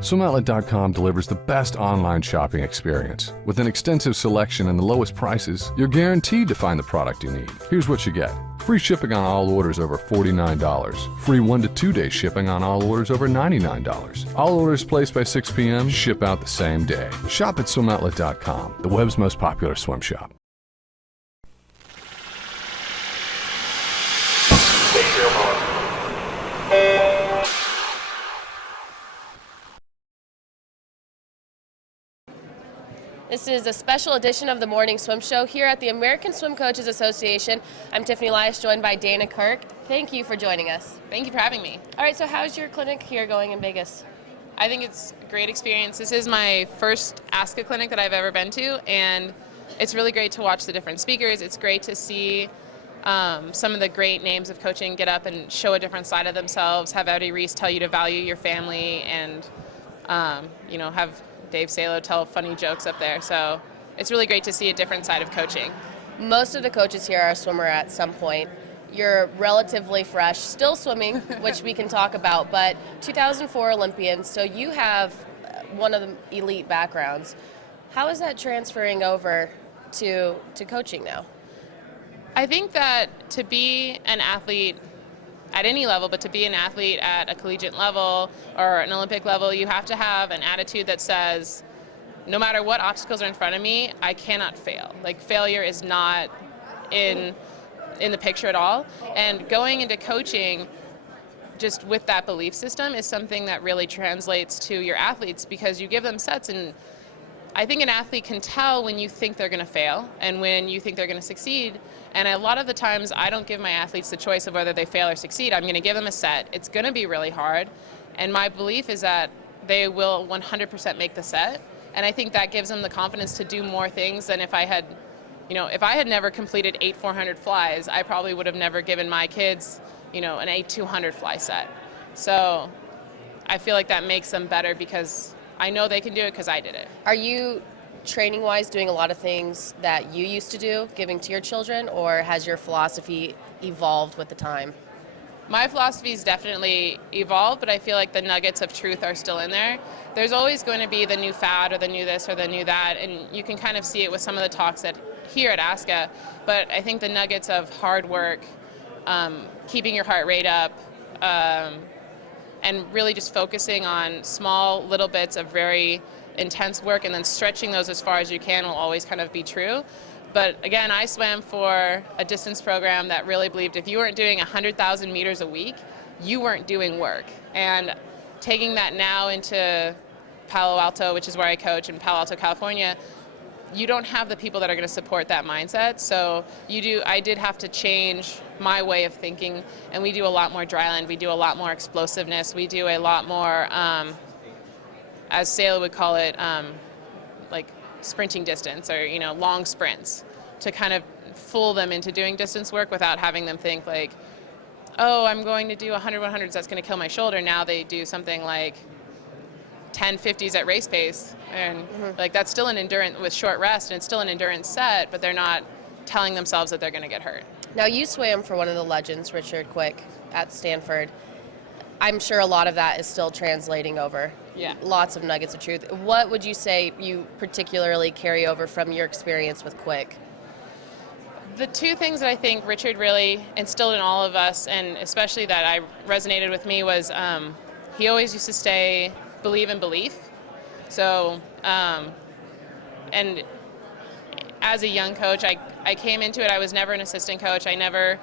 SwimOutlet.com delivers the best online shopping experience. With an extensive selection and the lowest prices, you're guaranteed to find the product you need. Here's what you get. Free shipping on all orders over $49. Free 1 to 2 day shipping on all orders over $99. All orders placed by 6 p.m. ship out the same day. Shop at SwimOutlet.com, the web's most popular swim shop. This is a special edition of the Morning Swim Show here at the American Swim Coaches Association. I'm Tiffany Elias, joined by Dana Kirk. Thank you for joining us. Thank you for having me. All right, so how's your clinic here going in Vegas? I think it's a great experience. This is my first Ask a clinic that I've ever been to, and it's really great to watch the different speakers. It's great to see some of the great names of coaching get up and show a different side of themselves, have Eddie Reese tell you to value your family, and have Dave Salo tell funny jokes up there. So it's really great to see a different side of coaching. Most of the coaches here are a swimmer at some point. You're relatively fresh, still swimming, which we can talk about, but 2004 Olympian, so you have one of the elite backgrounds. How is that transferring over to coaching now? I think that to be an athlete at any level, but to be an athlete at a collegiate level or an Olympic level, you have to have an attitude that says, no matter what obstacles are in front of me, I cannot fail. Like, failure is not in the picture at all. And going into coaching just with that belief system is something that really translates to your athletes, because you give them sets, and I think an athlete can tell when you think they're going to fail and when you think they're going to succeed. And a lot of the times I don't give my athletes the choice of whether they fail or succeed. I'm going to give them a set. It's going to be really hard. And my belief is that they will 100% make the set. And I think that gives them the confidence to do more things than if I had never completed 8 400 flies, I probably would have never given my kids, an 8 200 fly set. So I feel like that makes them better because I know they can do it because I did it. Are you, training-wise, doing a lot of things that you used to do, giving to your children, or has your philosophy evolved with the time? My philosophy's definitely evolved, but I feel like the nuggets of truth are still in there. There's always going to be the new fad or the new this or the new that, and you can kind of see it with some of the talks here at ASCA, but I think the nuggets of hard work, keeping your heart rate up, and really just focusing on small little bits of very intense work and then stretching those as far as you can will always kind of be true. But again, I swam for a distance program that really believed if you weren't doing 100,000 meters a week, you weren't doing work. And taking that now into Palo Alto, which is where I coach, in Palo Alto, California, you don't have the people that are going to support that mindset. So I did have to change my way of thinking, and we do a lot more dryland, we do a lot more explosiveness, we do a lot more, as Salo would call it, like sprinting distance or long sprints, to kind of fool them into doing distance work without having them think like, oh, I'm going to do 100 100s, that's going to kill my shoulder. Now they do something like 10 50s at race pace, and like that's still an endurance with short rest, and it's still an endurance set, but they're not telling themselves that they're going to get hurt. Now, you swam for one of the legends, Richard Quick, at Stanford. I'm sure a lot of that is still translating over. Yeah. Lots of nuggets of truth. What would you say you particularly carry over from your experience with Quick? The two things that I think Richard really instilled in all of us, and especially that I resonated with me, was he always used to believe in belief. So, and as a young coach, I came into it, I was never an assistant coach. I never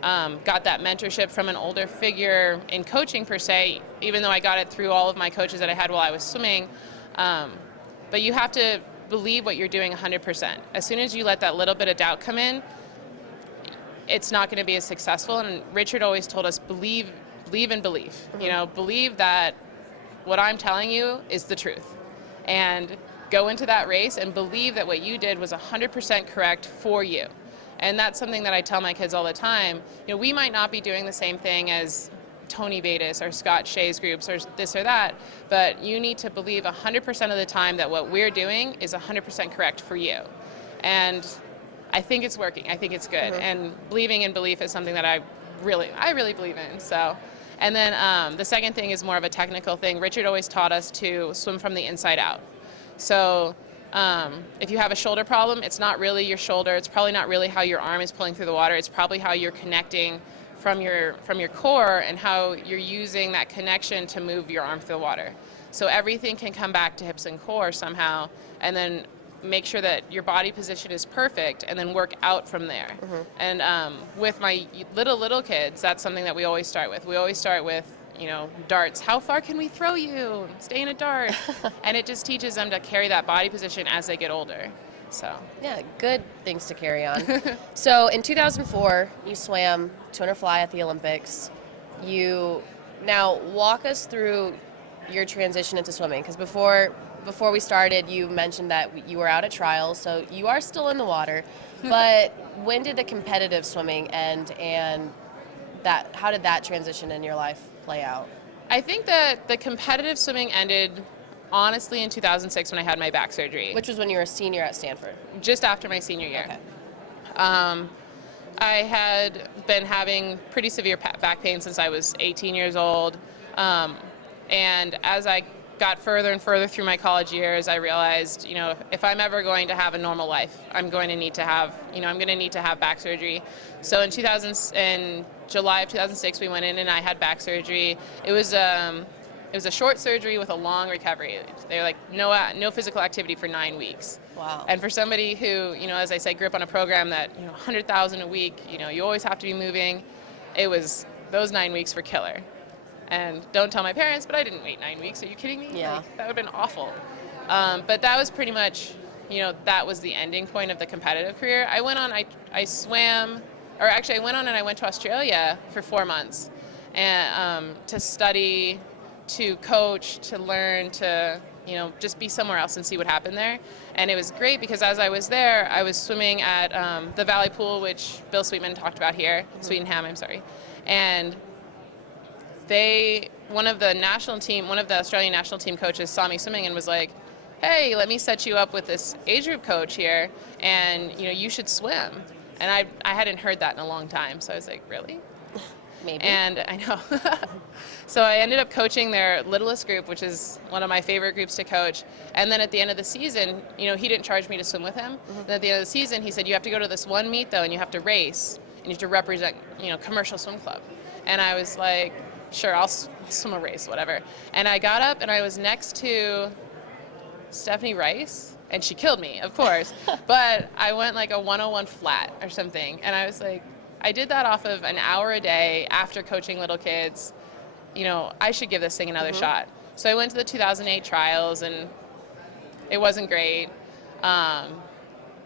got that mentorship from an older figure in coaching per se, even though I got it through all of my coaches that I had while I was swimming. But you have to believe what you're doing 100%. As soon as you let that little bit of doubt come in, it's not going to be as successful. And Richard always told us, believe in belief. Believe that what I'm telling you is the truth. And go into that race and believe that what you did was 100% correct for you. And that's something that I tell my kids all the time. We might not be doing the same thing as Tony Bates or Scott Shea's groups or this or that, but you need to believe 100% of the time that what we're doing is 100% correct for you. And I think it's working. I think it's good. And believing in belief is something that I really believe in. So, And then the second thing is more of a technical thing. Richard always taught us to swim from the inside out. So if you have a shoulder problem, it's not really your shoulder. It's probably not really how your arm is pulling through the water. It's probably how you're connecting from your core and how you're using that connection to move your arm through the water. So everything can come back to hips and core somehow, and then make sure that your body position is perfect, and then work out from there. And with my little kids, that's something that we always start with. We always start with, you know, darts. How far can we throw you? Stay in a dart. And it just teaches them to carry that body position as they get older. So yeah, good things to carry on. So in 2004, you swam 200 fly at the Olympics. Now walk us through your transition into swimming, because before we started, you mentioned that you were out at trials, so you are still in the water. But when did the competitive swimming end, and how did that transition in your life play out? I think that the competitive swimming ended, honestly, in 2006 when I had my back surgery. Which was when you were a senior at Stanford? Just after my senior year. Okay. I had been having pretty severe back pain since I was 18 years old. And as I got further and further through my college years, I realized, you know, if I'm ever going to have a normal life, I'm going to need to have back surgery. So in July of 2006, we went in and I had back surgery. It was a short surgery with a long recovery. They were like, no physical activity for 9 weeks. Wow. And for somebody who, you know, as I said, grew up on a program that, you know, 100,000 a week, you know, you always have to be moving. Those 9 weeks were killer. And don't tell my parents, but I didn't wait 9 weeks. Are you kidding me? Yeah. Like, that would have been awful. But that was pretty much, you know, that was the ending point of the competitive career. I went on and I went to Australia for 4 months and to study, to coach, to learn, to, you know, just be somewhere else and see what happened there. And it was great because as I was there, I was swimming at the Valley Pool, which Bill Sweetman talked about here, Sweetenham, I'm sorry. And one of the Australian national team coaches saw me swimming and was like, hey, let me set you up with this age group coach here, and, you know, you should swim. And I hadn't heard that in a long time, so I was like, really? Maybe. And I know. So I ended up coaching their littlest group, which is one of my favorite groups to coach. And then at the end of the season, you know, he didn't charge me to swim with him. Then at the end of the season, he said, you have to go to this one meet, though, and you have to race, and you have to represent, you know, commercial swim club. And I was like, sure, I'll swim a race, whatever. And I got up and I was next to Tiffany Elias, and she killed me, of course. But I went like a 101 flat or something. And I was like, I did that off of an hour a day after coaching little kids. You know, I should give this thing another shot. So I went to the 2008 trials and it wasn't great. And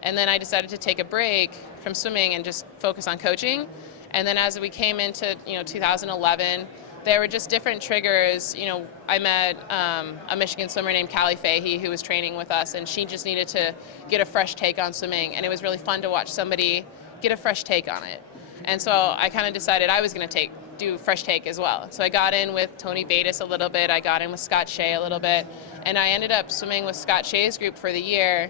then I decided to take a break from swimming and just focus on coaching. And then as we came into, you know, 2011, there were just different triggers. You know, I met a Michigan swimmer named Callie Fahey who was training with us, and she just needed to get a fresh take on swimming, and it was really fun to watch somebody get a fresh take on it. And so I kind of decided I was going to do fresh take as well. So I got in with Tony Bates a little bit, I got in with Scott Shea a little bit, and I ended up swimming with Scott Shea's group for the year,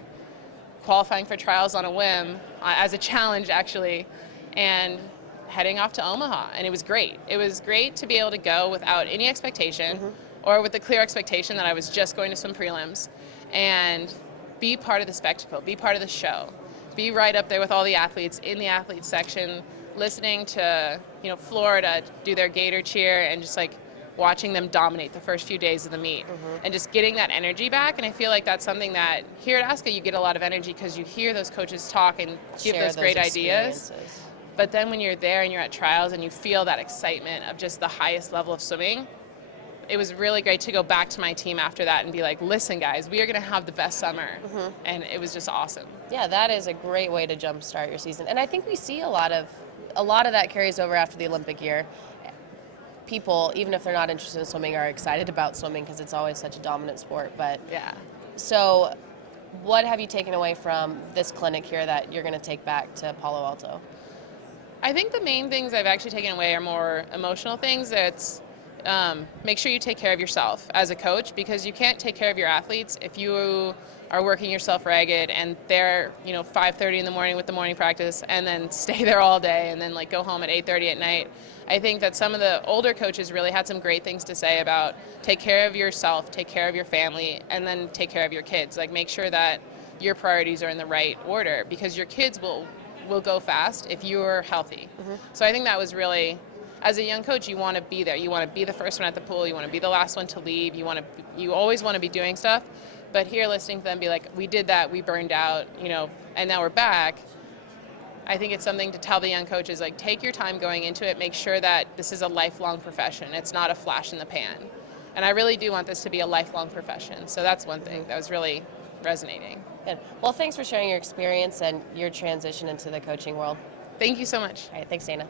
qualifying for trials on a whim, as a challenge actually, and heading off to Omaha, and it was great. It was great to be able to go without any expectation, or with the clear expectation that I was just going to swim prelims, and be part of the spectacle, be part of the show, be right up there with all the athletes in the athletes section, listening to, you know, Florida do their Gator cheer, and just like watching them dominate the first few days of the meet, and just getting that energy back. And I feel like that's something that here at ASCA you get a lot of energy because you hear those coaches talk and give those great ideas. But then when you're there and you're at trials and you feel that excitement of just the highest level of swimming, it was really great to go back to my team after that and be like, listen guys, we are gonna have the best summer. And it was just awesome. Yeah, that is a great way to jumpstart your season. And I think we see a lot of that carries over after the Olympic year. People, even if they're not interested in swimming, are excited about swimming because it's always such a dominant sport. But yeah. So what have you taken away from this clinic here that you're gonna take back to Palo Alto? I think the main things I've actually taken away are more emotional things. It's make sure you take care of yourself as a coach, because you can't take care of your athletes if you are working yourself ragged and they're, you know, 5:30 in the morning with the morning practice and then stay there all day and then like go home at 8:30 at night. I think that some of the older coaches really had some great things to say about take care of yourself, take care of your family, and then take care of your kids. Like, make sure that your priorities are in the right order, because your kids will go fast if you're healthy. So I think that was really, as a young coach, you want to be there. You want to be the first one at the pool. You want to be the last one to leave. You always want to be doing stuff. But here, listening to them be like, we did that, we burned out, you know, and now we're back. I think it's something to tell the young coaches, like, take your time going into it. Make sure that this is a lifelong profession. It's not a flash in the pan. And I really do want this to be a lifelong profession. So that's one thing that was really resonating. Good. Well, thanks for sharing your experience and your transition into the coaching world. Thank you so much. All right, thanks, Dana.